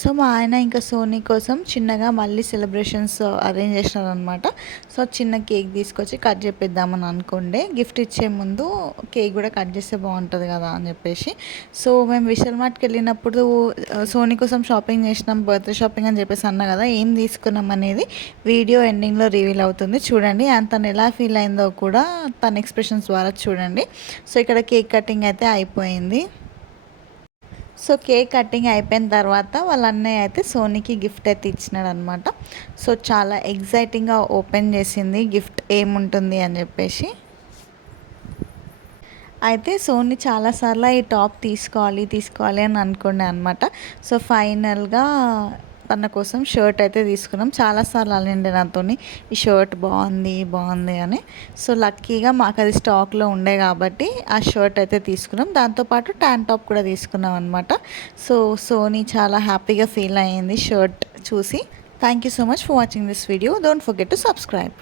So మా ఆయన ఇంకా సోనీ కోసం చిన్నగా మళ్ళీ సెలబ్రేషన్స్ అరేంజ్ చేసినారనమాట. సో చిన్న కేక్ తీసుకొచ్చి కట్ చేపిద్దామని అనుకుండే, గిఫ్ట్ ఇచ్చే ముందు కేక్ కూడా కట్ చేస్తే బాగుంటుంది కదా అని చెప్పేసి. సో మేము విశాల్ మార్ట్కి వెళ్ళినప్పుడు సోనీ కోసం షాపింగ్ చేసినాం, బర్త్డే షాపింగ్ అని చెప్పేసి అన్నా కదా. ఏం తీసుకున్నాం అనేది వీడియో ఎండింగ్లో రివీల్ అవుతుంది చూడండి. అండ్ తను ఎలా ఫీల్ అయిందో కూడా తన ఎక్స్ప్రెషన్స్ ద్వారా చూడండి. సో ఇక్కడ కేక్ కటింగ్ అయితే అయిపోయింది. సో కేక్ కటింగ్ అయిపోయిన తర్వాత వాళ్ళ అన్నయ్య అయితే సోనీకి గిఫ్ట్ అయితే ఇచ్చినాడు అనమాట. సో చాలా ఎగ్జైటింగ్గా ఓపెన్ చేసింది గిఫ్ట్ ఏముంటుంది అని చెప్పేసి. అయితే సోనీ చాలాసార్లు ఈ టాప్ తీసుకోవాలి అని అనుకునే అనమాట. సో ఫైనల్గా తన కోసం షర్ట్ అయితే తీసుకున్నాం. చాలాసార్లు అనిండే నాతోని ఈ షర్ట్ బాగుంది అని. సో లక్కీగా మాకు అది స్టాక్లో ఉండే కాబట్టి ఆ షర్ట్ అయితే తీసుకున్నాం. దాంతోపాటు ట్యాన్ టాప్ కూడా తీసుకున్నాం అనమాట. సో సోనీ చాలా హ్యాపీగా ఫీల్ అయ్యింది షర్ట్ చూసి. Thank you so much for watching this video. Don't forget to subscribe.